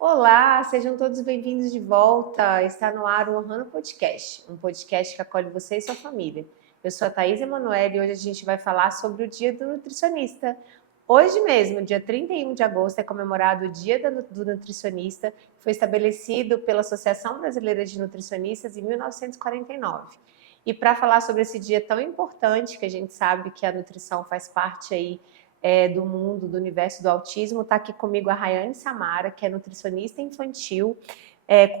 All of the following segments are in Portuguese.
Olá, sejam todos bem-vindos de volta. Está no ar o Ohana Podcast, um podcast que acolhe você e sua família. Eu sou a Thaís Emanuele e hoje a gente vai falar sobre o Dia do Nutricionista. Hoje mesmo, dia 31 de agosto, é comemorado o Dia do Nutricionista, que foi estabelecido pela Associação Brasileira de Nutricionistas em 1949. E para falar sobre esse dia tão importante, que a gente sabe que a nutrição faz parte aí do mundo, do universo do autismo, está aqui comigo a Rayane Samara, que é nutricionista infantil,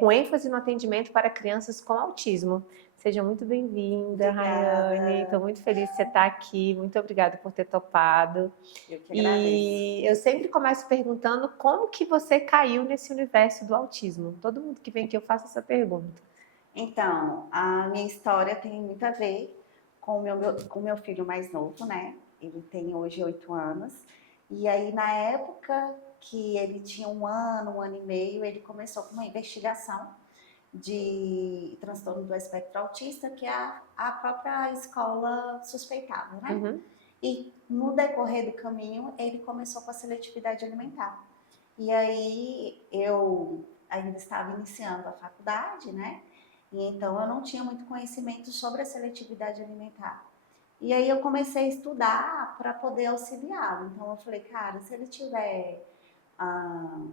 com ênfase no atendimento para crianças com autismo. Seja muito bem-vinda, Rayane. Estou muito feliz de você estar aqui. Muito obrigada por ter topado. Eu que agradeço. E eu sempre começo perguntando como que você caiu nesse universo do autismo. Todo mundo que vem aqui eu faço essa pergunta. Então, a minha história tem muito a ver com o meu filho mais novo, né? Ele tem hoje 8 anos. E aí, na época que ele tinha um ano e meio, ele começou com uma investigação de transtorno do espectro autista, que a própria escola suspeitava, né? Uhum. E no decorrer do caminho, ele começou com a seletividade alimentar. E aí, eu ainda estava iniciando a faculdade, né? E então eu não tinha muito conhecimento sobre a seletividade alimentar. E aí eu comecei a estudar para poder auxiliá-lo. Então eu falei, cara, se ele tiver ah,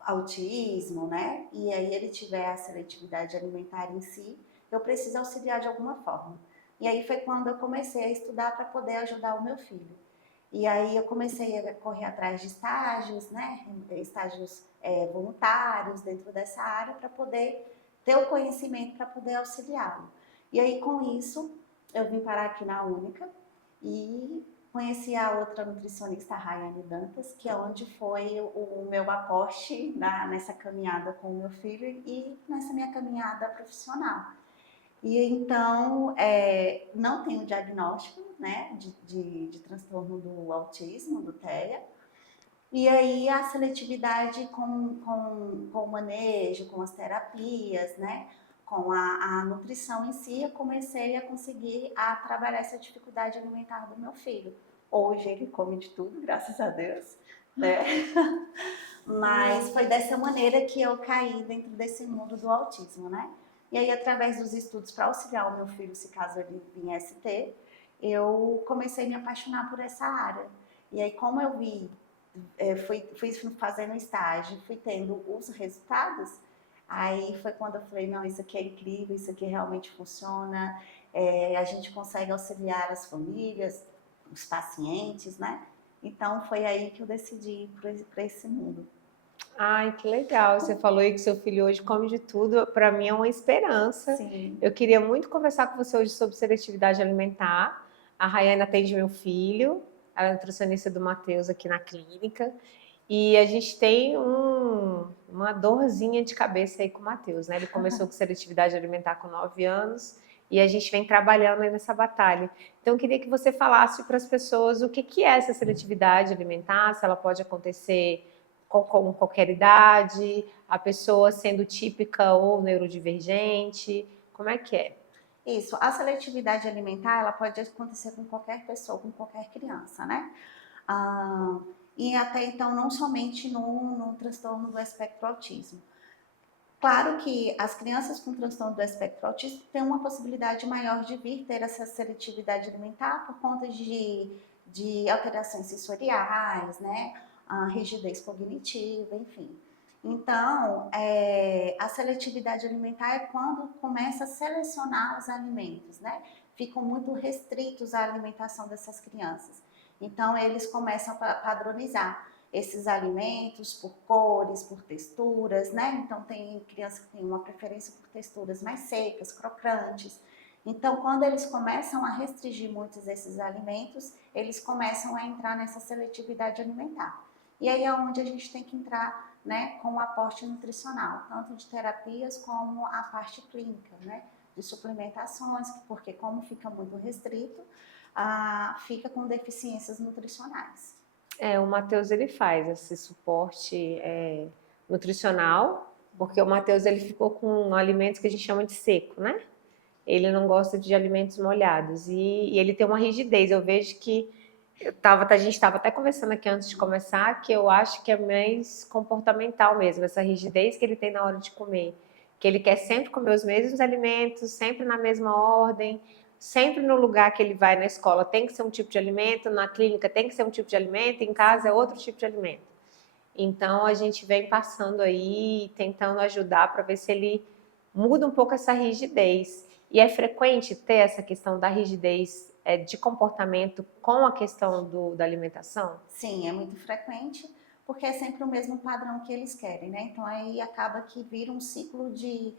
autismo, né? E aí ele tiver a seletividade alimentar em si, eu preciso auxiliar de alguma forma. E aí foi quando eu comecei a estudar para poder ajudar o meu filho. E aí eu comecei a correr atrás de estágios, né? Estágios voluntários dentro dessa área para poder ter o conhecimento para poder auxiliá-lo. E aí com isso eu vim parar aqui na Única e conheci a outra nutricionista, a Rayane Dantas, que é onde foi o meu aporte nessa caminhada com o meu filho e nessa minha caminhada profissional. E então, não tenho diagnóstico, né, de transtorno do autismo, do TEA. E aí a seletividade com o manejo, com as terapias, né, com a nutrição em si, eu comecei a conseguir a trabalhar essa dificuldade alimentar do meu filho. Hoje ele come de tudo, graças a Deus, né? Mas foi dessa maneira que eu caí dentro desse mundo do autismo, né? E aí, através dos estudos para auxiliar o meu filho, se caso ele viesse ter, eu comecei a me apaixonar por essa área. E aí, como eu vi, fui fazendo estágio, fui tendo os resultados, aí foi quando eu falei, não, isso aqui é incrível, isso aqui realmente funciona, a gente consegue auxiliar as famílias, os pacientes, né? Então, foi aí que eu decidi ir para esse mundo. Ai, que legal. Você falou aí que seu filho hoje come de tudo. Para mim é uma esperança. Sim. Eu queria muito conversar com você hoje sobre seletividade alimentar. A Rayane atende meu filho, ela é nutricionista do Matheus aqui na clínica. E a gente tem uma dorzinha de cabeça aí com o Matheus, né? Ele começou com seletividade alimentar com 9 anos e a gente vem trabalhando aí nessa batalha. Então, eu queria que você falasse para as pessoas o que é essa seletividade alimentar, se ela pode acontecer com qualquer idade, a pessoa sendo típica ou neurodivergente, como é que é? Isso, a seletividade alimentar, ela pode acontecer com qualquer pessoa, com qualquer criança, né? E até então, não somente no transtorno do espectro autismo. Claro que as crianças com transtorno do espectro autista têm uma possibilidade maior de vir ter essa seletividade alimentar por conta de alterações sensoriais, né? A rigidez cognitiva, enfim. Então, a seletividade alimentar é quando começa a selecionar os alimentos, né? Ficam muito restritos à alimentação dessas crianças. Então, eles começam a padronizar esses alimentos por cores, por texturas, né? Então, tem criança que tem uma preferência por texturas mais secas, crocantes. Então, quando eles começam a restringir muitos desses alimentos, eles começam a entrar nessa seletividade alimentar. E aí é onde a gente tem que entrar, né, com o aporte nutricional, tanto de terapias como a parte clínica, né, de suplementações, porque como fica muito restrito, fica com deficiências nutricionais. O Matheus ele faz esse suporte nutricional, porque o Matheus ele ficou com alimentos que a gente chama de seco, né? Ele não gosta de alimentos molhados e ele tem uma rigidez. Eu vejo que A gente estava até conversando aqui antes de começar, que eu acho que é mais comportamental mesmo, essa rigidez que ele tem na hora de comer. Que ele quer sempre comer os mesmos alimentos, sempre na mesma ordem, sempre no lugar que ele vai na escola tem que ser um tipo de alimento, na clínica tem que ser um tipo de alimento, em casa é outro tipo de alimento. Então a gente vem passando aí, tentando ajudar para ver se ele muda um pouco essa rigidez. E é frequente ter essa questão da rigidez de comportamento com a questão da alimentação? Sim, é muito frequente, porque é sempre o mesmo padrão que eles querem, né? Então aí acaba que vira um ciclo de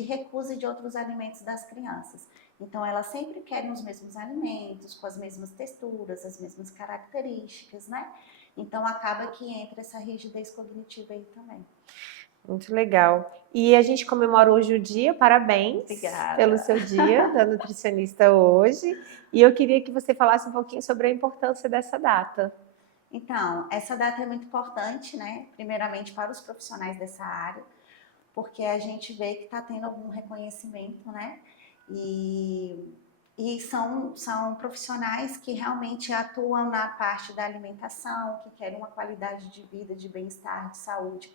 recusa de outros alimentos das crianças. Então elas sempre querem os mesmos alimentos, com as mesmas texturas, as mesmas características, né? Então acaba que entra essa rigidez cognitiva aí também. Muito legal. E a gente comemora hoje o dia, parabéns. Obrigada. Pelo seu dia da nutricionista hoje. E eu queria que você falasse um pouquinho sobre a importância dessa data. Então, essa data é muito importante, né? Primeiramente para os profissionais dessa área, porque a gente vê que está tendo algum reconhecimento, né? E são profissionais que realmente atuam na parte da alimentação, que querem uma qualidade de vida, de bem-estar, de saúde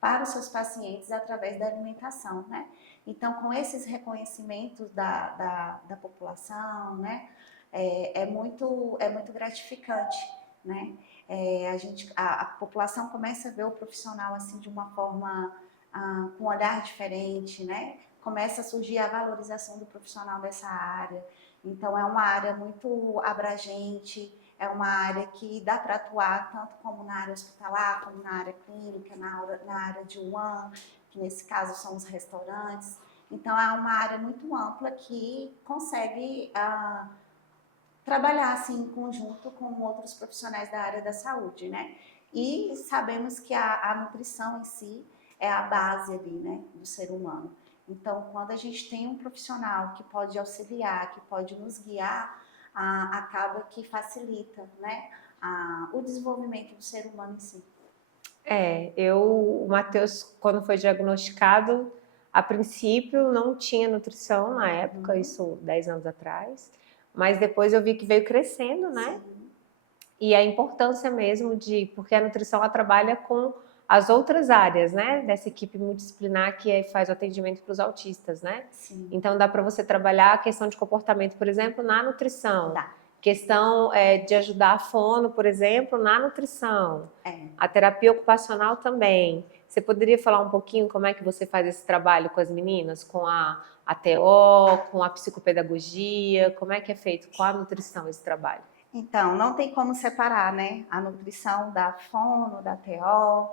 para os seus pacientes através da alimentação, né? Então, com esses reconhecimentos da população, né? É muito gratificante, né? A população começa a ver o profissional assim de uma forma com um olhar diferente, né? Começa a surgir a valorização do profissional dessa área. Então, é uma área muito abrangente, é uma área que dá para atuar tanto como na área hospitalar, como na área clínica, na área de UAM, que nesse caso são os restaurantes. Então, é uma área muito ampla que consegue trabalhar assim em conjunto com outros profissionais da área da saúde, né? E sabemos que a nutrição em si é a base ali, né, do ser humano. Então, quando a gente tem um profissional que pode auxiliar, que pode nos guiar, acaba que facilita, né, o desenvolvimento do ser humano em si. O Matheus, quando foi diagnosticado, a princípio não tinha nutrição na época, isso 10 anos atrás, mas depois eu vi que veio crescendo, né? Sim. E a importância mesmo porque a nutrição ela trabalha com as outras áreas, né? Dessa equipe multidisciplinar que faz o atendimento para os autistas, né? Sim. Então dá para você trabalhar a questão de comportamento, por exemplo, na nutrição. Dá. Questão de ajudar a fono, por exemplo, na nutrição. É. A terapia ocupacional também. Você poderia falar um pouquinho como é que você faz esse trabalho com as meninas, com a TO, com a psicopedagogia, como é que é feito com a nutrição esse trabalho? Então, não tem como separar, né? A nutrição da fono, da TO,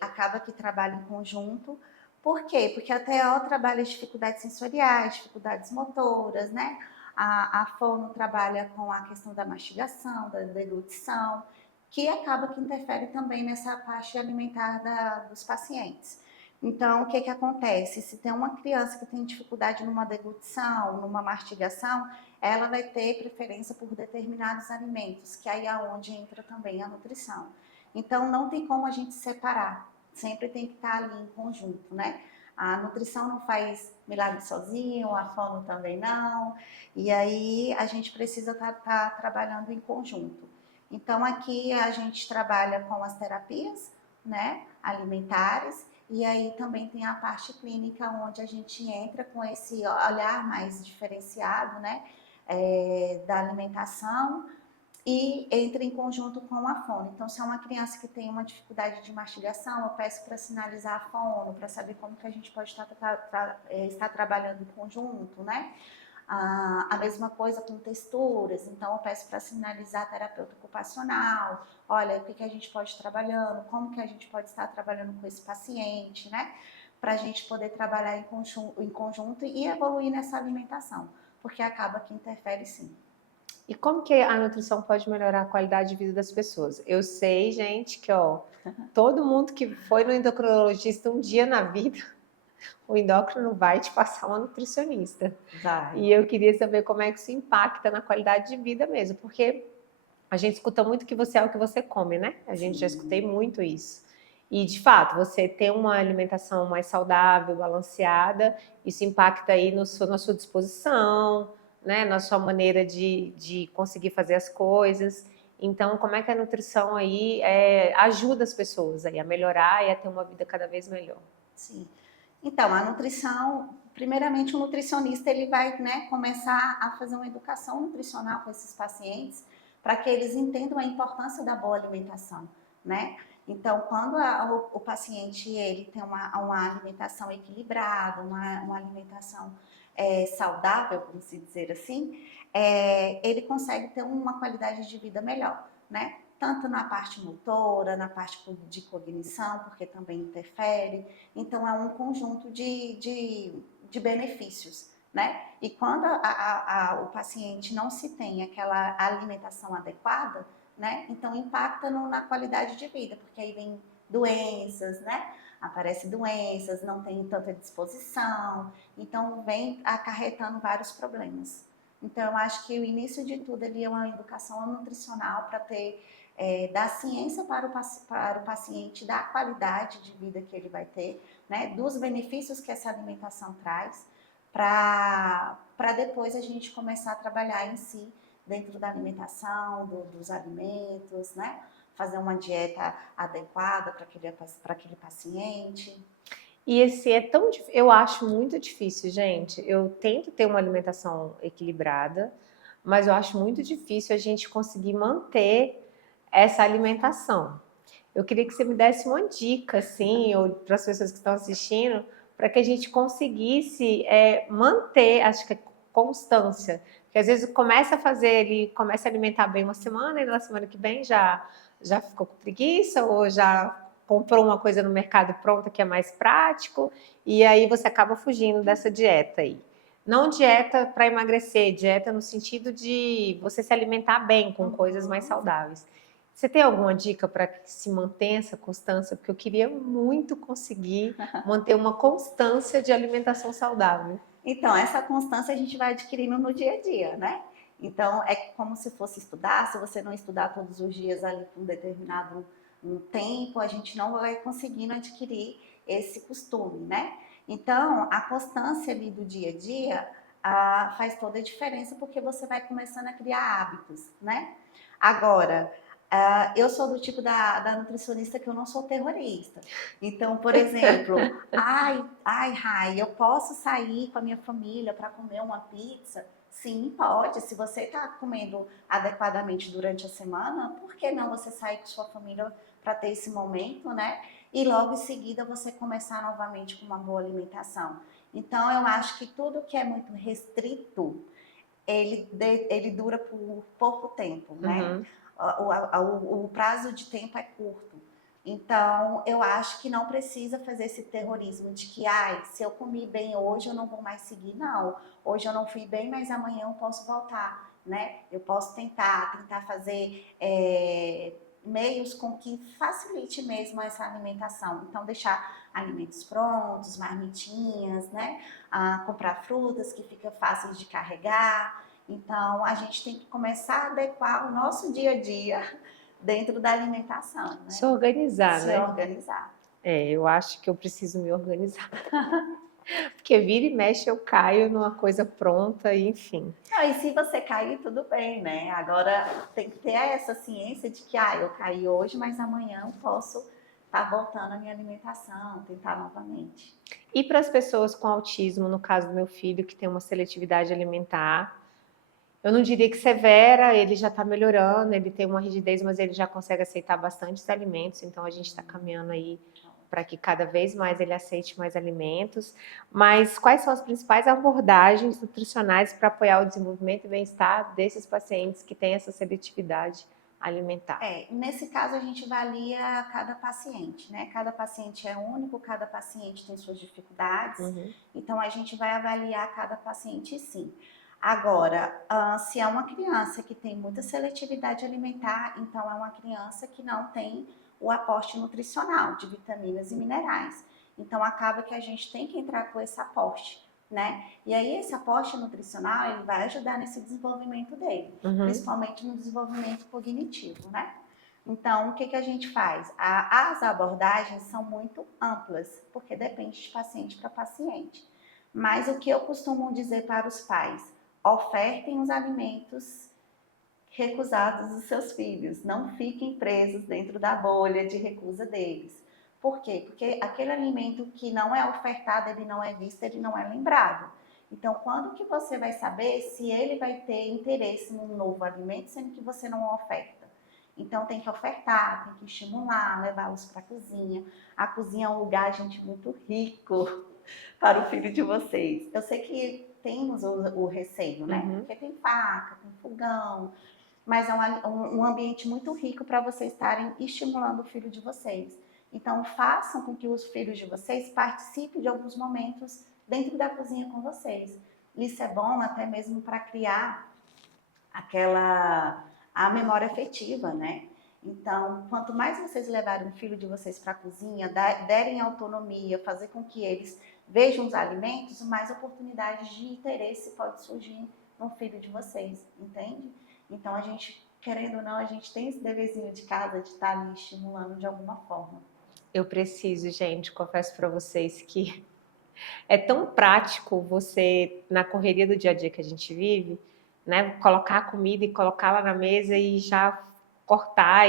acaba que trabalha em conjunto. Por quê? Porque a TO trabalha dificuldades sensoriais, dificuldades motoras, né? A fono trabalha com a questão da mastigação, da deglutição, que acaba que interfere também nessa parte alimentar dos pacientes. Então, o que acontece? Se tem uma criança que tem dificuldade numa deglutição, numa mastigação, ela vai ter preferência por determinados alimentos, que aí é onde entra também a nutrição. Então, não tem como a gente separar, sempre tem que estar ali em conjunto, né? A nutrição não faz milagre sozinho, a fono também não, e aí a gente precisa estar trabalhando em conjunto. Então, aqui a gente trabalha com as terapias, né, alimentares, e aí também tem a parte clínica, onde a gente entra com esse olhar mais diferenciado, né, da alimentação, e entra em conjunto com a fono. Então, se é uma criança que tem uma dificuldade de mastigação, eu peço para sinalizar a fono, para saber como que a gente pode estar trabalhando em conjunto, né? A mesma coisa com texturas, então eu peço para sinalizar a terapeuta ocupacional, olha, o que a gente pode estar trabalhando, como que a gente pode estar trabalhando com esse paciente, né? Para a gente poder trabalhar em conjunto e evoluir nessa alimentação, porque acaba que interfere sim. E como que a nutrição pode melhorar a qualidade de vida das pessoas? Eu sei, gente, que todo mundo que foi no endocrinologista um dia na vida, o endócrino vai te passar uma nutricionista. Vai. E eu queria saber como é que isso impacta na qualidade de vida mesmo, porque a gente escuta muito que você é o que você come, né? A gente já escutei muito isso. E, de fato, você ter uma alimentação mais saudável, balanceada, isso impacta aí na sua disposição, né, na sua maneira de conseguir fazer as coisas. Então, como é que a nutrição aí ajuda as pessoas aí a melhorar e a ter uma vida cada vez melhor? Sim. Então, a nutrição, primeiramente o nutricionista ele vai, né, começar a fazer uma educação nutricional com esses pacientes para que eles entendam a importância da boa alimentação, né? Então, quando o paciente ele tem uma alimentação equilibrada, uma alimentação saudável, vamos dizer assim, ele consegue ter uma qualidade de vida melhor, né? Tanto na parte motora, na parte de cognição, porque também interfere. Então, é um conjunto de benefícios, né? E quando o paciente não se tem aquela alimentação adequada, né? Então, impacta na qualidade de vida, porque aí vem doenças, né? Aparecem doenças, não tem tanta disposição, então vem acarretando vários problemas. Então, eu acho que o início de tudo ali é uma educação nutricional para ter da ciência para o paciente, da qualidade de vida que ele vai ter, né, dos benefícios que essa alimentação traz, para depois a gente começar a trabalhar em si, dentro da alimentação, dos alimentos, né, fazer uma dieta adequada para aquele paciente. E esse eu acho muito difícil, gente. Eu tento ter uma alimentação equilibrada, mas eu acho muito difícil a gente conseguir manter essa alimentação. Eu queria que você me desse uma dica, assim, ou para as pessoas que estão assistindo, para que a gente conseguisse manter, acho que é constância. Porque às vezes começa a fazer, ele começa a alimentar bem uma semana e na semana que vem já ficou com preguiça ou já comprou uma coisa no mercado pronta que é mais prático e aí você acaba fugindo dessa dieta aí. Não dieta para emagrecer, dieta no sentido de você se alimentar bem com coisas mais saudáveis. Você tem alguma dica para que se mantenha essa constância? Porque eu queria muito conseguir manter uma constância de alimentação saudável. Então, essa constância a gente vai adquirindo no dia a dia, né? Então, é como se fosse estudar. Se você não estudar todos os dias ali por um determinado tempo, a gente não vai conseguindo adquirir esse costume, né? Então, a constância ali do dia a dia faz toda a diferença porque você vai começando a criar hábitos, né? Agora, eu sou do tipo da nutricionista que eu não sou terrorista. Então, por exemplo, Rai, eu posso sair com a minha família para comer uma pizza? Sim, pode. Se você está comendo adequadamente durante a semana, por que não você sair com sua família para ter esse momento, né? E logo em seguida você começar novamente com uma boa alimentação. Então, eu acho que tudo que é muito restrito, ele dura por pouco tempo, né? Uhum. O prazo de tempo é curto. Então, eu acho que não precisa fazer esse terrorismo de que, se eu comi bem hoje, eu não vou mais seguir. Não, hoje eu não fui bem, mas amanhã eu posso voltar, né? Eu posso tentar fazer meios com que facilite mesmo essa alimentação. Então, deixar alimentos prontos, marmitinhas, né? Comprar frutas que ficam fáceis de carregar. Então, a gente tem que começar a adequar o nosso dia a dia dentro da alimentação, né? Se organizar, Se né? organizar. Eu acho que eu preciso me organizar. Porque vira e mexe eu caio numa coisa pronta, enfim. Não, e se você cair, tudo bem, né? Agora tem que ter essa ciência de que, eu caí hoje, mas amanhã eu posso estar voltando à minha alimentação, tentar novamente. E para as pessoas com autismo, no caso do meu filho, que tem uma seletividade alimentar, eu não diria que severa, ele já está melhorando, ele tem uma rigidez, mas ele já consegue aceitar bastantes alimentos, então a gente está caminhando aí para que cada vez mais ele aceite mais alimentos. Mas quais são as principais abordagens nutricionais para apoiar o desenvolvimento e bem-estar desses pacientes que têm essa seletividade alimentar? Nesse caso a gente avalia cada paciente, né? Cada paciente é único, cada paciente tem suas dificuldades, então a gente vai avaliar cada paciente sim. Agora, se é uma criança que tem muita seletividade alimentar, então é uma criança que não tem o aporte nutricional de vitaminas e minerais. Então acaba que a gente tem que entrar com esse aporte, né? E aí esse aporte nutricional, ele vai ajudar nesse desenvolvimento dele, principalmente no desenvolvimento cognitivo, né? Então, o que a gente faz? As abordagens são muito amplas, porque depende de paciente para paciente. Mas o que eu costumo dizer para os pais? ofertem os alimentos recusados dos seus filhos. Não fiquem presos dentro da bolha de recusa deles. Por quê? Porque aquele alimento que não é ofertado, ele não é visto, ele não é lembrado. Então, quando que você vai saber se ele vai ter interesse num novo alimento, sendo que você não oferta? Então, tem que ofertar, tem que estimular, levá-los para a cozinha. A cozinha é um lugar, gente, muito rico para o filho de vocês. Eu sei que temos o receio, né? Porque tem faca, tem fogão, mas é um ambiente muito rico para vocês estarem estimulando o filho de vocês. Então, façam com que os filhos de vocês participem de alguns momentos dentro da cozinha com vocês. Isso é bom até mesmo para criar a memória afetiva, né? Então, quanto mais vocês levarem o filho de vocês para a cozinha, derem autonomia, fazer com que eles vejam os alimentos, mais oportunidades de interesse pode surgir no filho de vocês, entende? Então, a gente, querendo ou não, a gente tem esse deverzinho de casa de estar ali estimulando de alguma forma. Eu preciso, gente, confesso para vocês que é tão prático você, na correria do dia a dia que a gente vive, né, colocar a comida e colocar lá na mesa e já cortar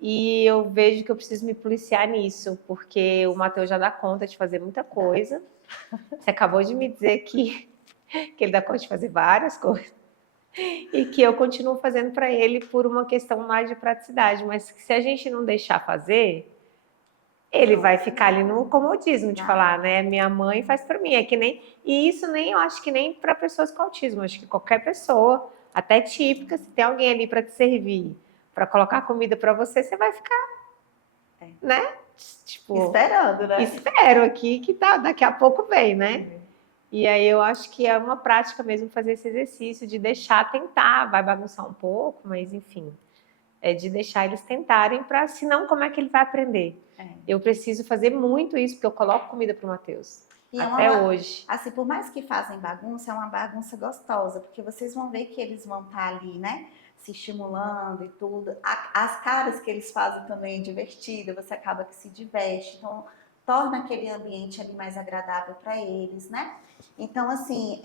e eu vejo que eu preciso me policiar nisso, porque o Matheus já dá conta de fazer muita coisa. Você acabou de me dizer que ele dá conta de fazer várias coisas e que eu continuo fazendo para ele por uma questão mais de praticidade, mas se a gente não deixar fazer, ele vai ficar ali no comodismo de falar, né? Minha mãe faz para mim, é que nem, e isso nem eu acho que nem para pessoas com autismo, acho que qualquer pessoa, até típica, se tem alguém ali para te servir, para colocar comida para você, você vai ficar, né? Tipo, esperando, né? Espero aqui que tá, daqui a pouco vem, né? E aí eu acho que é uma prática mesmo fazer esse exercício de deixar tentar, vai bagunçar um pouco, mas enfim, é de deixar eles tentarem, para senão como é que ele vai aprender? Eu preciso fazer muito isso, porque eu coloco comida para o Matheus. E até hoje. Assim, por mais que fazem bagunça, é uma bagunça gostosa, porque vocês vão ver que eles vão estar ali, né? Se estimulando e tudo. As caras que eles fazem também é divertida, você acaba que se diverte. Então, torna aquele ambiente ali mais agradável para eles, né? Então, assim,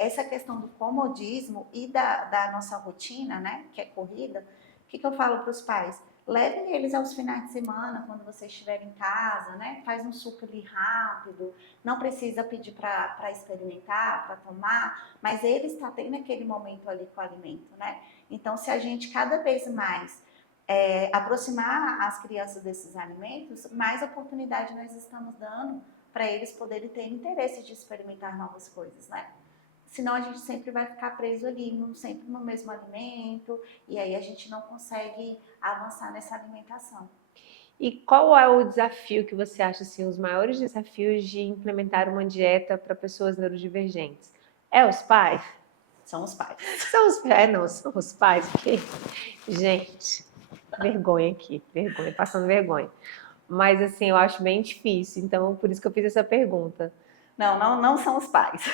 essa questão do comodismo e da nossa rotina, né? Que é corrida, o que eu falo para os pais? Levem eles aos finais de semana, quando você estiver em casa, né? Faz um suco ali rápido, não precisa pedir para experimentar, para tomar, mas ele está tendo aquele momento ali com o alimento, né? Então, se a gente cada vez mais aproximar as crianças desses alimentos, mais oportunidade nós estamos dando para eles poderem ter interesse de experimentar novas coisas, né? Senão a gente sempre vai ficar preso ali, sempre no mesmo alimento, e aí a gente não consegue avançar nessa alimentação. E qual é o desafio que você acha, assim, os maiores desafios de implementar uma dieta para pessoas neurodivergentes? É os pais? São os pais. São os pais, não, são os pais, porque, gente, vergonha aqui, vergonha, passando vergonha. Mas, assim, eu acho bem difícil, então, por isso que eu fiz essa pergunta. Não são os pais.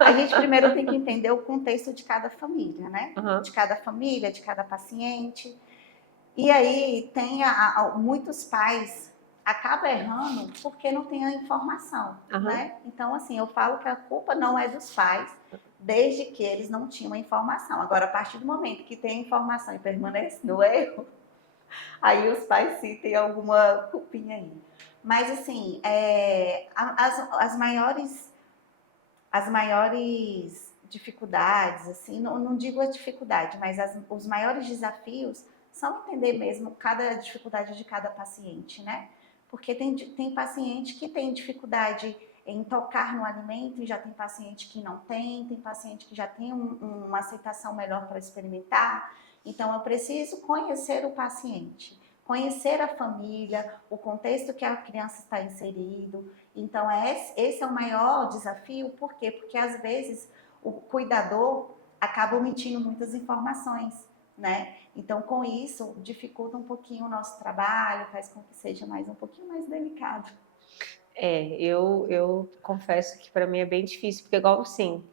A gente primeiro tem que entender o contexto de cada família, né? De cada família, de cada paciente. E aí tem muitos pais acabam errando porque não tem a informação, né? Então, assim, eu falo que a culpa não é dos pais, desde que eles não tinham a informação. Agora, a partir do momento que tem a informação e permanece no erro, aí os pais sim têm alguma culpinha aí. Mas, assim, as maiores dificuldades, assim, não digo a dificuldade, mas os maiores desafios são entender mesmo cada dificuldade de cada paciente, né? Porque tem paciente que tem dificuldade em tocar no alimento e já tem paciente que não tem paciente que já tem uma aceitação melhor para experimentar. Então, eu preciso conhecer o paciente, conhecer a família, o contexto que a criança está inserido. Então, esse é o maior desafio. Por quê? Porque, às vezes, o cuidador acaba omitindo muitas informações, né? Então, com isso, dificulta um pouquinho o nosso trabalho, faz com que seja um pouquinho mais delicado. Eu confesso que para mim é bem difícil, porque igual assim,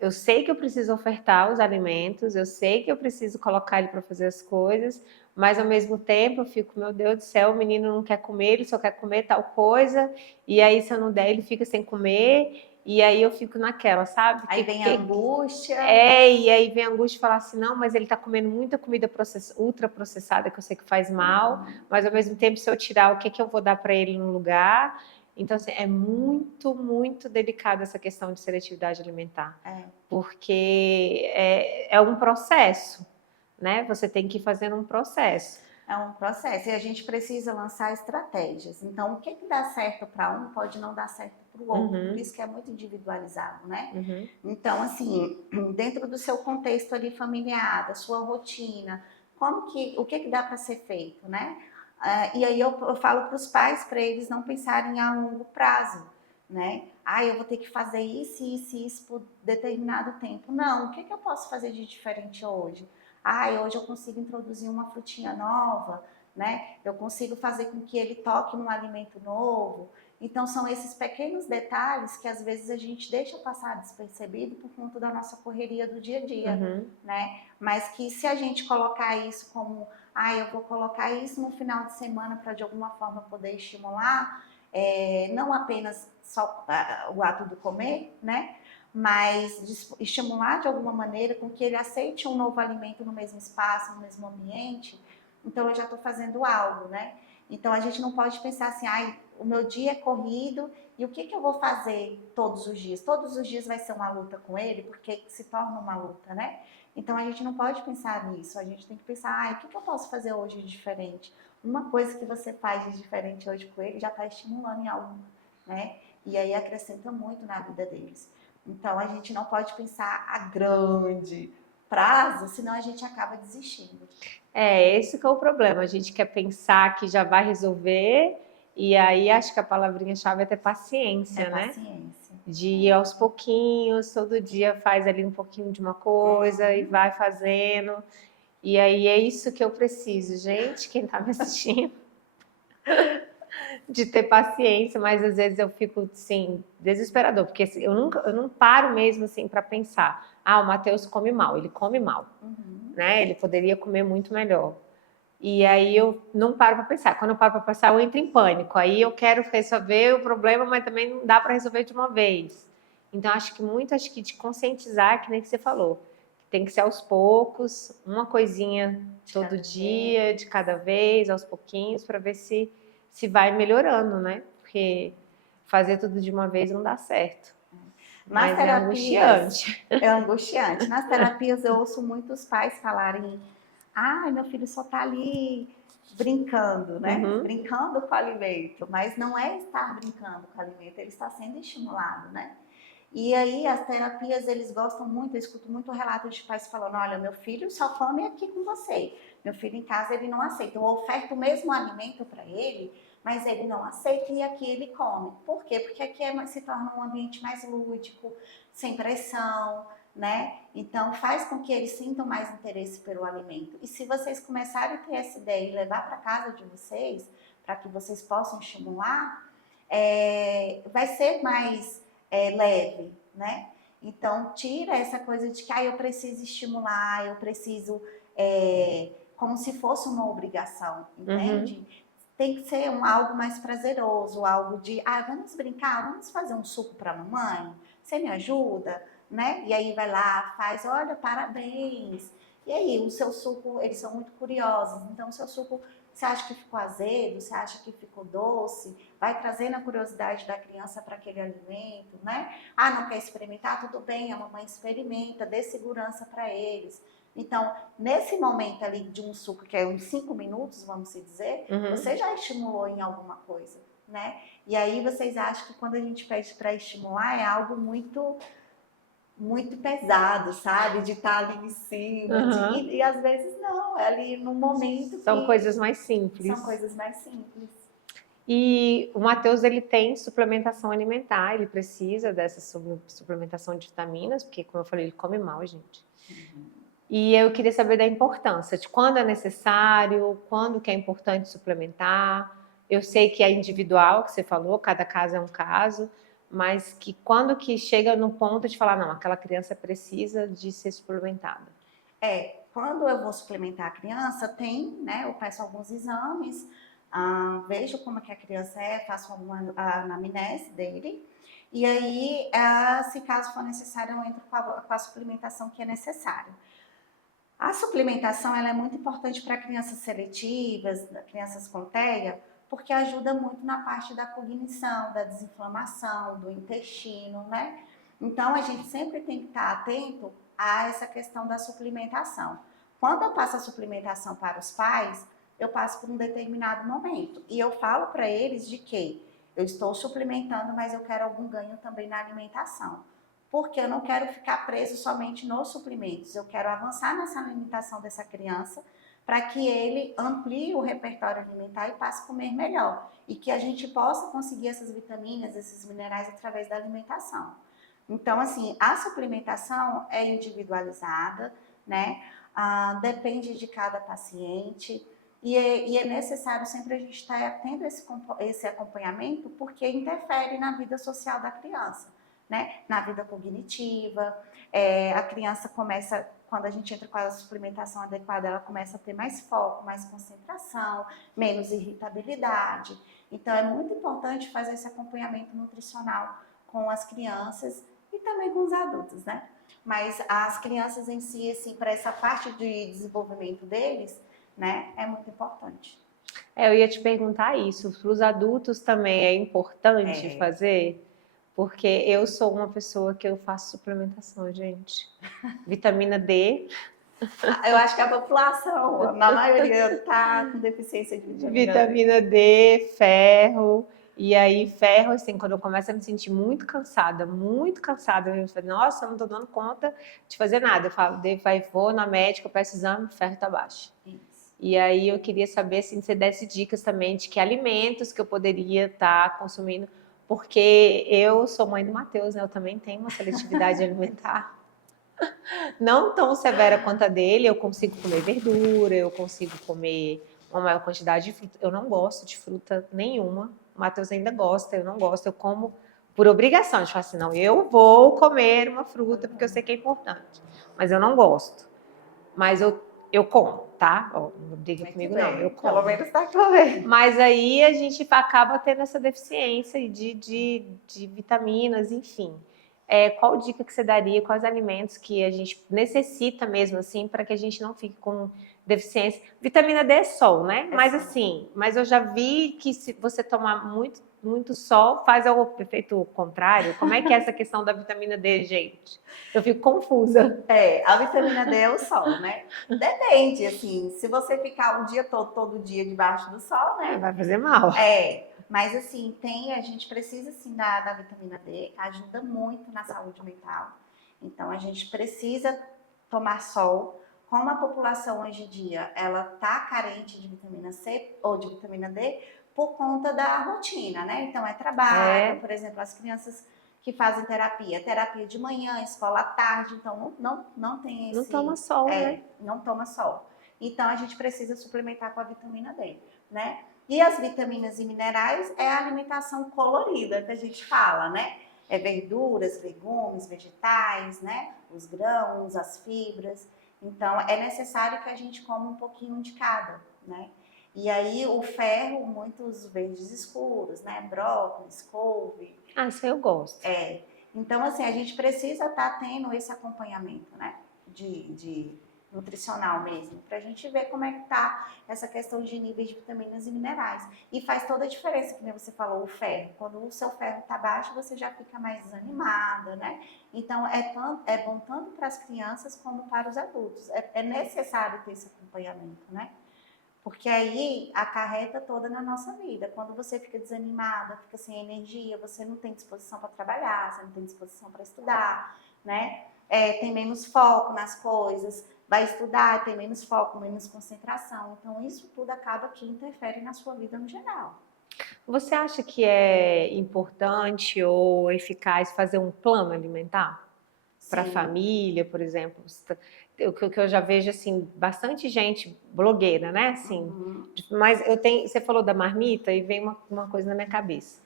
eu sei que eu preciso ofertar os alimentos, eu sei que eu preciso colocar ele para fazer as coisas, mas ao mesmo tempo eu fico, meu Deus do céu, o menino não quer comer, ele só quer comer tal coisa, e aí se eu não der, ele fica sem comer, E aí eu fico naquela, sabe? Aí vem a angústia. E aí vem a angústia de falar assim, não, mas ele tá comendo muita comida ultraprocessada, que eu sei que faz mal, mas ao mesmo tempo, se eu tirar, o que que eu vou dar para ele no lugar? Então, assim, é muito, muito delicada essa questão de seletividade alimentar. Porque é um processo, né? Você tem que ir fazendo um processo. É um processo e a gente precisa lançar estratégias. Então, o que dá certo para um pode não dar certo para o outro. Por isso que é muito individualizado, né? Então, assim, dentro do seu contexto ali familiar, da sua rotina, o que dá para ser feito, né? E aí eu falo para os pais, para eles não pensarem a longo prazo, né? Eu vou ter que fazer isso, isso e isso por determinado tempo. Não, o que eu posso fazer de diferente hoje? Hoje eu consigo introduzir uma frutinha nova, né? Eu consigo fazer com que ele toque num alimento novo. Então, são esses pequenos detalhes que às vezes a gente deixa passar despercebido por conta da nossa correria do dia a dia, né? Mas que se a gente colocar isso como, eu vou colocar isso no final de semana para de alguma forma poder estimular, não apenas só o ato do comer, né? Mas estimular de alguma maneira com que ele aceite um novo alimento no mesmo espaço, no mesmo ambiente, então eu já estou fazendo algo, né? Então a gente não pode pensar assim, o meu dia é corrido e o que eu vou fazer todos os dias? Todos os dias vai ser uma luta com ele, porque se torna uma luta, né? Então a gente não pode pensar nisso, a gente tem que pensar, o que eu posso fazer hoje de diferente? Uma coisa que você faz de diferente hoje com ele já está estimulando em algo, né? E aí acrescenta muito na vida deles. Então, a gente não pode pensar a grande prazo, senão a gente acaba desistindo. Esse que é o problema. A gente quer pensar que já vai resolver e aí acho que a palavrinha-chave é ter paciência, né? Paciência. De ir aos pouquinhos, todo dia faz ali um pouquinho de uma coisa e vai fazendo. E aí é isso que eu preciso, gente, quem tá me assistindo. De ter paciência, mas às vezes eu fico, assim, desesperador, porque assim, eu não paro mesmo, assim, para pensar, o Matheus come mal, ele come mal, né? Ele poderia comer muito melhor. E aí eu não paro para pensar. Quando eu paro para pensar, eu entro em pânico. Aí eu quero resolver o problema, mas também não dá para resolver de uma vez. Então, acho que de conscientizar, que nem que você falou, tem que ser aos poucos, uma coisinha todo dia, de cada vez, aos pouquinhos, para ver se vai melhorando, né? Porque fazer tudo de uma vez não dá certo. Mas é angustiante. É angustiante. Nas terapias eu ouço muitos pais falarem, meu filho só tá ali brincando, né? Brincando com o alimento. Mas não é estar brincando com o alimento, ele está sendo estimulado, né? E aí as terapias, eles gostam muito, eu escuto muito relato de pais falando, olha, meu filho só come aqui com você. Meu filho em casa, ele não aceita. Eu oferto o mesmo alimento para ele, mas ele não aceita e aqui ele come. Por quê? Porque aqui se torna um ambiente mais lúdico, sem pressão, né? Então faz com que eles sintam mais interesse pelo alimento. E se vocês começarem a ter essa ideia e levar para casa de vocês, para que vocês possam estimular, vai ser mais leve, né? Então tira essa coisa de que eu preciso estimular, eu preciso como se fosse uma obrigação, entende? Tem que ser algo mais prazeroso, algo de, vamos brincar, vamos fazer um suco para a mamãe? Você me ajuda? Né? E aí vai lá, faz, olha, parabéns. E aí, o seu suco, eles são muito curiosos, então o seu suco, você acha que ficou azedo, você acha que ficou doce, vai trazendo a curiosidade da criança para aquele alimento, né? Não quer experimentar? Tudo bem, a mamãe experimenta, dê segurança para eles. Então, nesse momento ali de um suco, que é uns 5 minutos, vamos dizer, você já estimulou em alguma coisa, né? E aí vocês acham que quando a gente pede para estimular é algo muito, muito pesado, sabe? De estar ali em cima. E às vezes não, é ali no momento São coisas mais simples. São coisas mais simples. E o Matheus, ele tem suplementação alimentar, ele precisa dessa suplementação de vitaminas, porque, como eu falei, ele come mal, gente. E eu queria saber da importância, de quando é necessário, quando que é importante suplementar. Eu sei que é individual, que você falou, cada caso é um caso, mas que quando que chega no ponto de falar, não, aquela criança precisa de ser suplementada. Quando eu vou suplementar a criança, tem, né, eu peço alguns exames, vejo como é que a criança é, faço a anamnese dele, e aí, se caso for necessário, eu entro com a suplementação que é necessária. A suplementação ela é muito importante para crianças seletivas, crianças com TEA, porque ajuda muito na parte da cognição, da desinflamação, do intestino, né? Então, a gente sempre tem que estar atento a essa questão da suplementação. Quando eu passo a suplementação para os pais, eu passo por um determinado momento. E eu falo para eles de que eu estou suplementando, mas eu quero algum ganho também na alimentação. Porque eu não quero ficar preso somente nos suplementos. Eu quero avançar nessa alimentação dessa criança para que ele amplie o repertório alimentar e passe a comer melhor. E que a gente possa conseguir essas vitaminas, esses minerais através da alimentação. Então, assim, a suplementação é individualizada, né? Depende de cada paciente. E é necessário sempre a gente estar tendo esse acompanhamento, porque interfere na vida social da criança, né? Na vida cognitiva. A criança começa, quando a gente entra com a suplementação adequada, ela começa a ter mais foco, mais concentração, menos irritabilidade. Então, é muito importante fazer esse acompanhamento nutricional com as crianças e também com os adultos, né? Mas as crianças em si, assim, para essa parte de desenvolvimento deles, né, é muito importante. Eu ia te perguntar isso, para os adultos também é importante fazer? Porque eu sou uma pessoa que eu faço suplementação, gente. Vitamina D. Eu acho que a população, na maioria, está com deficiência de vitamina D, ferro. E aí, ferro, assim, quando eu começo a me sentir muito cansada, eu falo, nossa, eu não tô dando conta de fazer nada. Eu falo, vou na médica, eu peço exame, ferro tá baixo. Isso. E aí eu queria saber se você desse dicas também de que alimentos que eu poderia estar consumindo, porque eu sou mãe do Matheus, né? Eu também tenho uma seletividade alimentar. Não tão severa quanto a dele, eu consigo comer verdura, eu consigo comer uma maior quantidade de fruta. Eu não gosto de fruta nenhuma. O Matheus ainda gosta, eu não gosto. Eu como por obrigação. A gente fala assim, não, eu vou comer uma fruta porque eu sei que é importante. Mas eu não gosto. Mas eu como, tá? Ó, não briga comigo, não. Eu como. Pelo menos tá comendo. Mas aí a gente acaba tendo essa deficiência de vitaminas, enfim. Qual dica que você daria, quais alimentos que a gente necessita mesmo, assim, para que a gente não fique com deficiência? Vitamina D é sol, né? Mas assim, mas eu já vi que se você tomar muito sol, faz o efeito contrário. Como é que é essa questão da vitamina D, gente? Eu fico confusa. A vitamina D é o sol, né? Depende, assim, se você ficar o dia todo dia debaixo do sol, né? Vai fazer mal. Mas assim, a gente precisa sim da vitamina D, ajuda muito na saúde mental. Então a gente precisa tomar sol. Como a população hoje em dia, ela tá carente de vitamina C ou de vitamina D por conta da rotina, né? Então é trabalho, por exemplo, as crianças que fazem terapia de manhã, escola à tarde, então não tem esse... Não toma sol, né? Não toma sol. Então a gente precisa suplementar com a vitamina D, né? E as vitaminas e minerais é a alimentação colorida que a gente fala, né? Verduras, legumes, vegetais, né? Os grãos, as fibras. Então, é necessário que a gente coma um pouquinho de cada, né? E aí, o ferro, muitos verdes escuros, né? Brócolis, couve. Isso eu gosto. Então, assim, a gente precisa estar tendo esse acompanhamento, né? De nutricional mesmo, para a gente ver como é que tá essa questão de níveis de vitaminas e minerais. E faz toda a diferença, como você falou, o ferro. Quando o seu ferro tá baixo, você já fica mais desanimada, né? Então, é bom tanto para as crianças como para os adultos. É necessário ter esse acompanhamento, né? Porque aí acarreta toda na nossa vida. Quando você fica desanimada, fica sem energia, você não tem disposição para trabalhar, você não tem disposição para estudar, né? Tem menos foco nas coisas, vai estudar, tem menos foco, menos concentração. Então, isso tudo acaba que interfere na sua vida no geral. Você acha que é importante ou eficaz fazer um plano alimentar? Para a família, por exemplo? O que eu já vejo, assim, bastante gente blogueira, né? Assim, mas você falou da marmita e veio uma coisa na minha cabeça.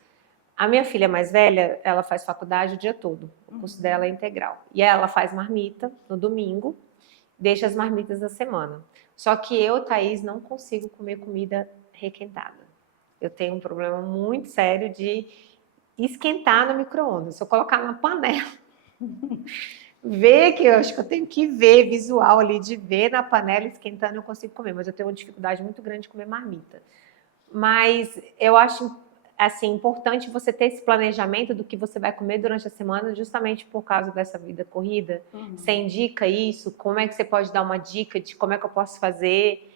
A minha filha mais velha, ela faz faculdade o dia todo. O curso dela é integral. E ela faz marmita no domingo, deixa as marmitas da semana. Só que eu, Thaís, não consigo comer comida requentada. eu tenho um problema muito sério de esquentar no micro-ondas. Se eu colocar na panela, ver que eu acho que eu tenho que ver visual ali, de ver na panela esquentando, eu consigo comer, mas eu tenho uma dificuldade muito grande de comer marmita. Mas eu acho assim importante você ter esse planejamento do que você vai comer durante a semana, justamente por causa dessa vida corrida. Você indica isso? Como é que você pode dar uma dica de como é que eu posso fazer?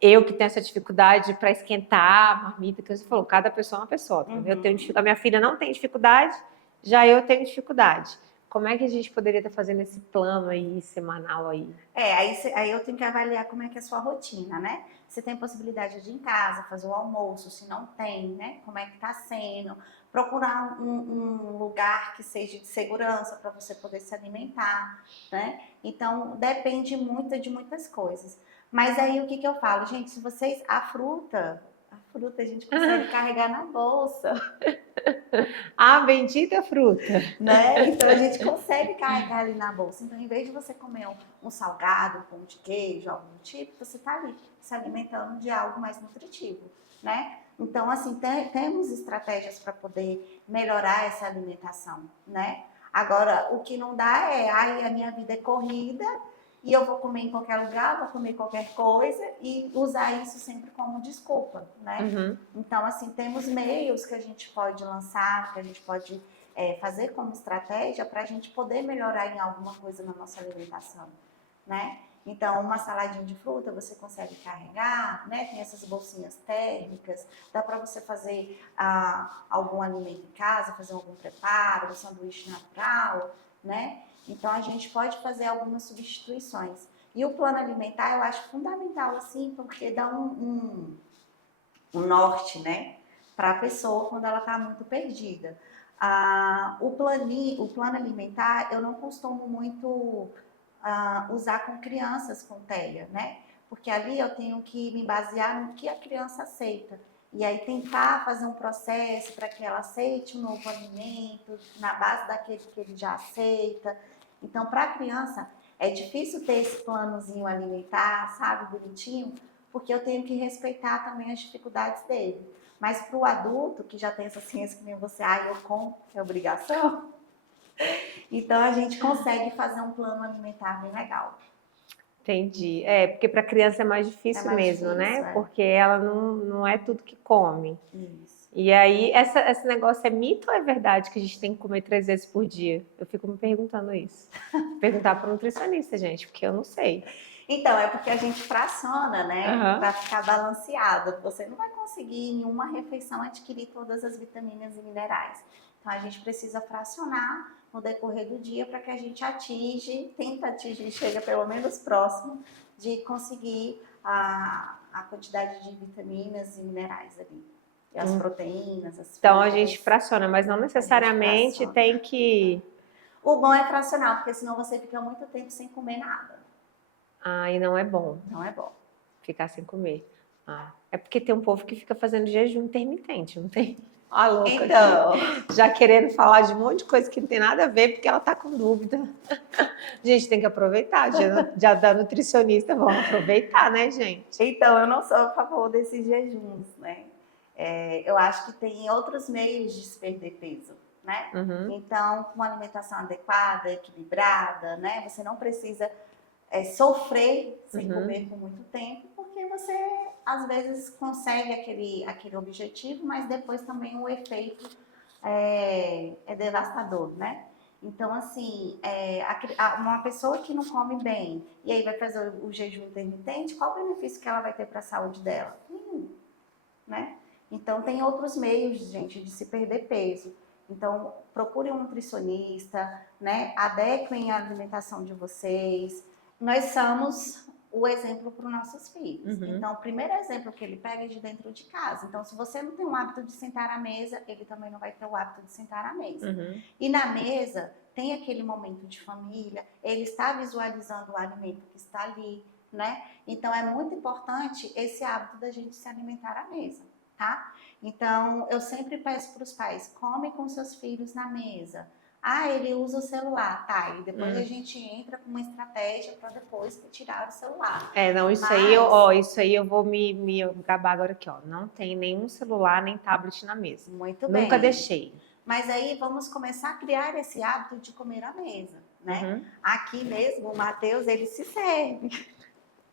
Eu que tenho essa dificuldade para esquentar a marmita, que você falou, cada pessoa é uma pessoa. Eu tenho a minha filha não tem dificuldade, já eu tenho dificuldade. Como é que a gente poderia estar fazendo esse plano aí, semanal aí? Aí eu tenho que avaliar como é que é a sua rotina, né? Você tem possibilidade de ir em casa, fazer o almoço, se não tem, né? Como é que tá sendo? Procurar um lugar que seja de segurança para você poder se alimentar, né? Então, depende muito de muitas coisas. Mas aí, o que eu falo? Gente, se vocês... A fruta a gente consegue carregar na bolsa. A bendita fruta. Né? Então a gente consegue carregar ali na bolsa. Então, em vez de você comer um salgado, um pão de queijo, algo do tipo, você está ali se alimentando de algo mais nutritivo, né? Então, assim, temos estratégias para poder melhorar essa alimentação, né? Agora, o que não dá é, a minha vida é corrida e eu vou comer em qualquer lugar, vou comer qualquer coisa e usar isso sempre como desculpa, né? Então, assim, temos meios que a gente pode lançar, que a gente pode fazer como estratégia para a gente poder melhorar em alguma coisa na nossa alimentação, né? Então, uma saladinha de fruta você consegue carregar, né? Tem essas bolsinhas térmicas, dá para você fazer algum alimento em casa, fazer algum preparo, um sanduíche natural, né? Então, a gente pode fazer algumas substituições. E o plano alimentar eu acho fundamental, assim, porque dá um norte, né? Para a pessoa quando ela está muito perdida. O plano alimentar, eu não costumo muito usar com crianças com TEA, né? Porque ali eu tenho que me basear no que a criança aceita. E aí tentar fazer um processo para que ela aceite um novo alimento, na base daquele que ele já aceita. Então, para a criança, é difícil ter esse planozinho alimentar, sabe, bonitinho, porque eu tenho que respeitar também as dificuldades dele. Mas para o adulto, que já tem essa ciência que nem você, eu como, que é obrigação, então a gente consegue fazer um plano alimentar bem legal. Entendi. Porque para criança é mais difícil mesmo, né? Porque ela não é tudo que come. Isso. E aí, esse negócio é mito ou é verdade que a gente tem que comer 3 vezes por dia? Eu fico me perguntando isso. Perguntar para um nutricionista, gente, porque eu não sei. Então, é porque a gente fraciona, né? Para ficar balanceado. Você não vai conseguir em uma refeição adquirir todas as vitaminas e minerais. Então, a gente precisa fracionar no decorrer do dia para que a gente tenta atingir, chega pelo menos próximo de conseguir a quantidade de vitaminas e minerais ali. E as proteínas, as Então, a gente fraciona, mas não necessariamente tem que... O bom é fracionar, porque senão você fica muito tempo sem comer nada. E não é bom. Não é bom. Ficar sem comer. É porque tem um povo que fica fazendo jejum intermitente, não tem? Louca então, aqui. Já querendo falar de um monte de coisa que não tem nada a ver, porque ela tá com dúvida. A gente tem que aproveitar, já da nutricionista, vamos aproveitar, né, gente? Então, eu não sou a favor desses jejuns, né? Eu acho que tem outros meios de se perder peso, né? Então, com uma alimentação adequada, equilibrada, né? Você não precisa sofrer sem comer por muito tempo, porque você, às vezes, consegue aquele objetivo, mas depois também o efeito é devastador, né? Então, assim, uma pessoa que não come bem e aí vai fazer o jejum intermitente, qual o benefício que ela vai ter para a saúde dela? Nenhum, né? Então, tem outros meios, gente, de se perder peso. Então, procure um nutricionista, né? Adequem a alimentação de vocês. Nós somos o exemplo para os nossos filhos. Então, o primeiro exemplo que ele pega é de dentro de casa. Então, se você não tem o hábito de sentar à mesa, ele também não vai ter o hábito de sentar à mesa. E na mesa, tem aquele momento de família, ele está visualizando o alimento que está ali, né? Então, é muito importante esse hábito da gente se alimentar à mesa, tá? Então, eu sempre peço para os pais, come com seus filhos na mesa, Ah, ele usa o celular, tá, e depois a Hum. gente entra com uma estratégia para depois tirar o celular. Não, isso Mas, aí, ó, isso aí eu vou me gabar agora aqui, ó. Não tem nenhum celular nem tablet na mesa. muito Nunca bem. deixei. Mas aí vamos começar a criar esse hábito de comer à mesa, né? Aqui mesmo, o Matheus, ele se serve.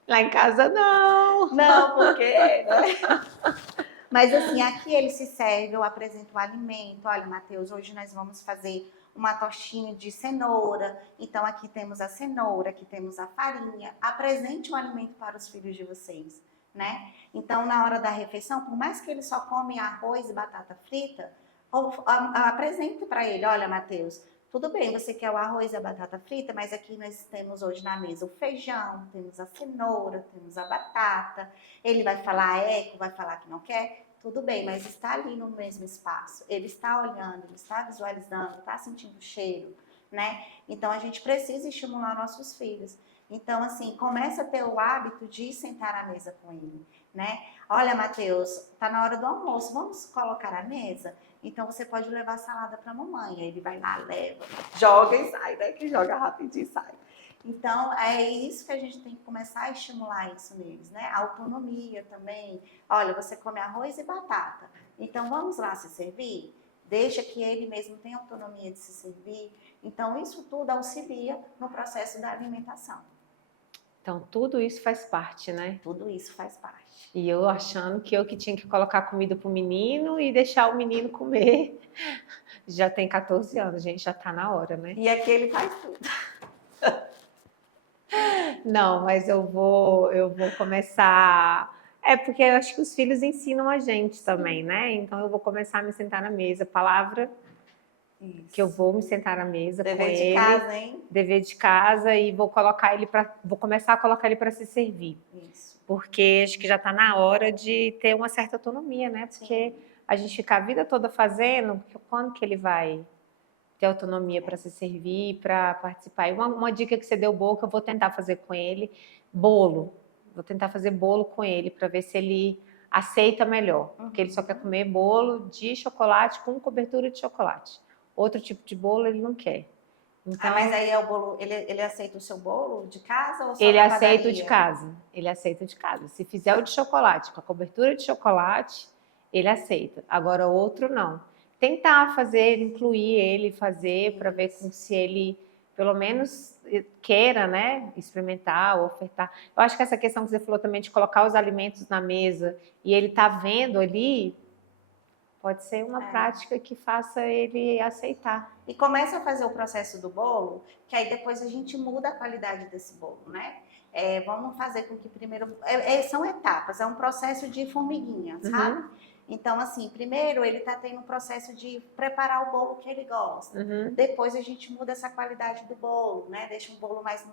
Lá em casa, não. Não, porque, né? Mas assim, aqui ele se serve, eu apresento o alimento. Olha, Matheus, hoje nós vamos fazer uma tostinha de cenoura. Então aqui temos a cenoura, aqui temos a farinha. Apresente o alimento para os filhos de vocês, né? Então na hora da refeição, por mais que ele só come arroz e batata frita, apresente para ele, olha, Matheus, tudo bem, você quer o arroz e a batata frita, mas aqui nós temos hoje na mesa o feijão, temos a cenoura, temos a batata. Ele vai falar eco, vai falar que não quer, tudo bem, mas está ali no mesmo espaço. Ele está olhando, ele está visualizando, está sentindo o cheiro, né? Então a gente precisa estimular nossos filhos. Então, assim, começa a ter o hábito de sentar à mesa com ele, né? Olha, Matheus, está na hora do almoço, vamos colocar a mesa? Então você pode levar a salada para a mamãe. Aí ele vai lá, leva, joga e sai, né? Que joga rapidinho e sai. Então é isso que a gente tem que começar a estimular isso neles, né? A autonomia também. Olha, você come arroz e batata. Então vamos lá se servir? Deixa que ele mesmo tenha autonomia de se servir. Então isso tudo auxilia no processo da alimentação. Então, tudo isso faz parte, né? Tudo isso faz parte. E eu achando que eu que tinha que colocar comida pro menino e deixar o menino comer. Já tem 14 anos, gente, já tá na hora, né? E aqui ele faz tudo. Não, mas eu vou começar. É porque eu acho que os filhos ensinam a gente também, né? Então eu vou começar a me sentar na mesa. Palavra Isso. que eu vou me sentar na mesa com Dever de ele. casa, hein? Dever de casa e vou começar a colocar ele para se servir. Isso. Porque acho que já está na hora de ter uma certa autonomia, né? Porque a gente fica a vida toda fazendo, quando que ele vai ter autonomia para se servir, para participar? E uma dica que você deu boa, que eu vou tentar fazer com ele, bolo. Vou tentar fazer bolo com ele para ver se ele aceita melhor. Porque ele só quer comer bolo de chocolate com cobertura de chocolate. Outro tipo de bolo ele não quer. Então, mas aí é o bolo, ele aceita o seu bolo de casa ou só ele da aceita o de padaria? casa. Ele aceita o de casa. Se fizer o de chocolate, com a cobertura de chocolate, ele aceita. Agora, outro não. Tentar fazer, incluir ele, fazer, para ver se ele, pelo menos, queira, né, experimentar ou ofertar. Eu acho que essa questão que você falou também de colocar os alimentos na mesa e ele tá vendo ali, pode ser uma prática que faça ele aceitar. E começa a fazer o processo do bolo, que aí depois a gente muda a qualidade desse bolo, né? Vamos fazer com que primeiro... são etapas, é um processo de formiguinha, sabe? Então, assim, primeiro ele tá tendo um processo de preparar o bolo que ele gosta. Depois a gente muda essa qualidade do bolo, né? Deixa um bolo mais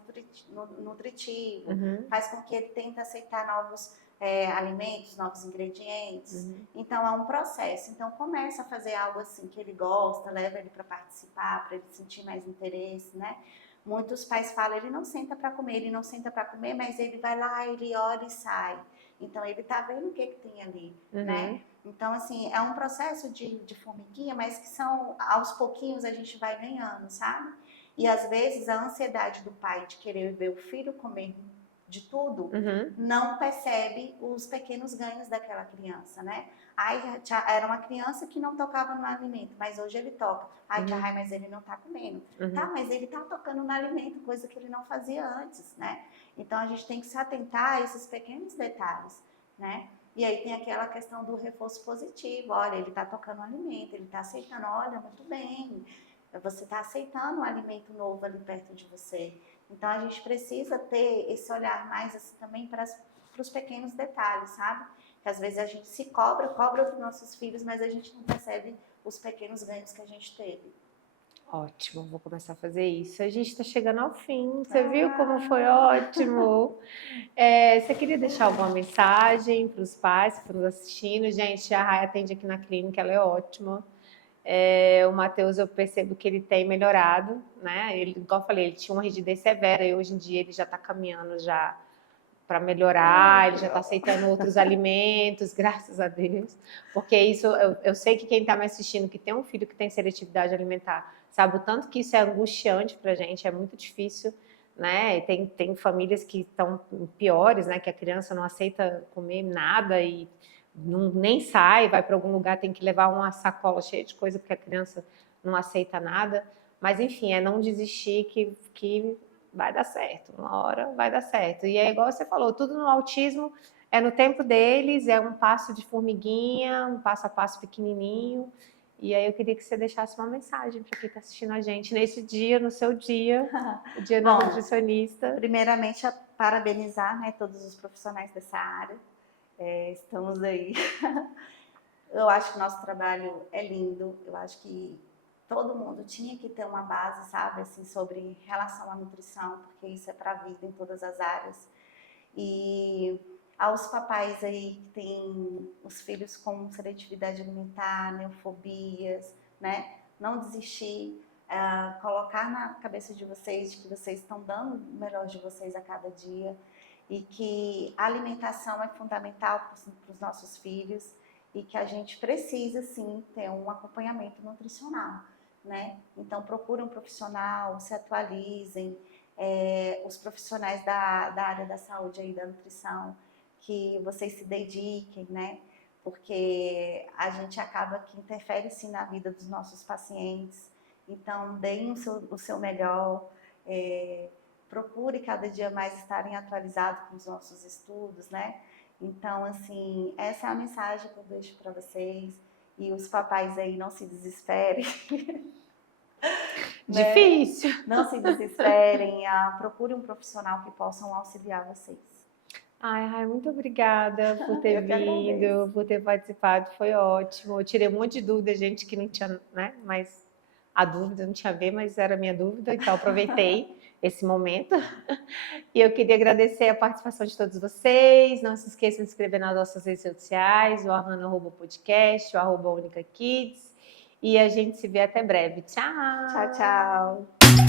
nutritivo, faz com que ele tente aceitar novos alimentos, novos ingredientes. Então é um processo. Então começa a fazer algo assim que ele gosta, leva ele para participar, para ele sentir mais interesse, né? Muitos pais falam, ele não senta para comer, ele não senta para comer, mas ele vai lá, ele olha e sai. Então ele tá vendo o que tem ali, né? Então assim, é um processo de formiguinha, mas que são, aos pouquinhos a gente vai ganhando, sabe? E às vezes a ansiedade do pai de querer ver o filho comer de tudo, não percebe os pequenos ganhos daquela criança, né? Ai, era uma criança que não tocava no alimento, mas hoje ele toca. Ai, mas ele não tá comendo. Tá, mas ele tá tocando no alimento, coisa que ele não fazia antes, né? Então a gente tem que se atentar a esses pequenos detalhes, né? E aí tem aquela questão do reforço positivo. Olha, ele tá tocando o alimento, ele tá aceitando, olha, muito bem. Você tá aceitando um alimento novo ali perto de você. Então a gente precisa ter esse olhar mais assim também para os pequenos detalhes, sabe? Que às vezes a gente se cobra dos nossos filhos, mas a gente não percebe os pequenos ganhos que a gente teve. Ótimo, vou começar a fazer isso. A gente está chegando ao fim. Você viu como foi ótimo? Você queria deixar alguma mensagem para os pais que estão nos assistindo? Gente, a Rai atende aqui na clínica, ela é ótima. O Matheus, eu percebo que ele tem melhorado, né? Ele, igual eu falei, ele tinha uma rigidez severa e hoje em dia ele já está caminhando já para melhorar, ele já está aceitando outros alimentos, graças a Deus. Porque isso, eu sei que quem está me assistindo, que tem um filho que tem seletividade alimentar, sabe o tanto que isso é angustiante para a gente, é muito difícil, né? E tem famílias que estão piores, né? Que a criança não aceita comer nada e nem sai, vai para algum lugar, tem que levar uma sacola cheia de coisa porque a criança não aceita nada. Mas, enfim, é não desistir que vai dar certo. Uma hora vai dar certo. E é igual você falou, tudo no autismo é no tempo deles, é um passo de formiguinha, um passo a passo pequenininho. E aí eu queria que você deixasse uma mensagem para quem está assistindo a gente nesse dia, no seu dia, o dia do nutricionista. Primeiramente, parabenizar, né, todos os profissionais dessa área. Estamos aí. Eu acho que o nosso trabalho é lindo. Eu acho que todo mundo tinha que ter uma base, sabe, assim, sobre relação à nutrição, porque isso é para a vida em todas as áreas. E aos papais aí que têm os filhos com seletividade alimentar, neofobias, né, não desistir, colocar na cabeça de vocês de que vocês estão dando o melhor de vocês a cada dia e que a alimentação é fundamental para os nossos filhos e que a gente precisa, sim, ter um acompanhamento nutricional, né? Então, procure um profissional, se atualizem, os profissionais da área da saúde e da nutrição, que vocês se dediquem, né? Porque a gente acaba que interfere, sim, na vida dos nossos pacientes. Então, deem o seu melhor, procure cada dia mais estarem atualizados com os nossos estudos, né? Então, assim, essa é a mensagem que eu deixo para vocês. E os papais aí, não se desesperem. Difícil. Né? Não se desesperem, procure um profissional que possam auxiliar vocês. Ai, muito obrigada por ter vindo, por ter participado, foi ótimo. Eu tirei um monte de dúvida, gente que não tinha, né? Mas a dúvida não tinha a ver, mas era a minha dúvida, então aproveitei esse momento. E eu queria agradecer a participação de todos vocês. Não se esqueçam de se inscrever nas nossas redes sociais, o @podcast, o @unicakids. E a gente se vê até breve. Tchau! Tchau, tchau!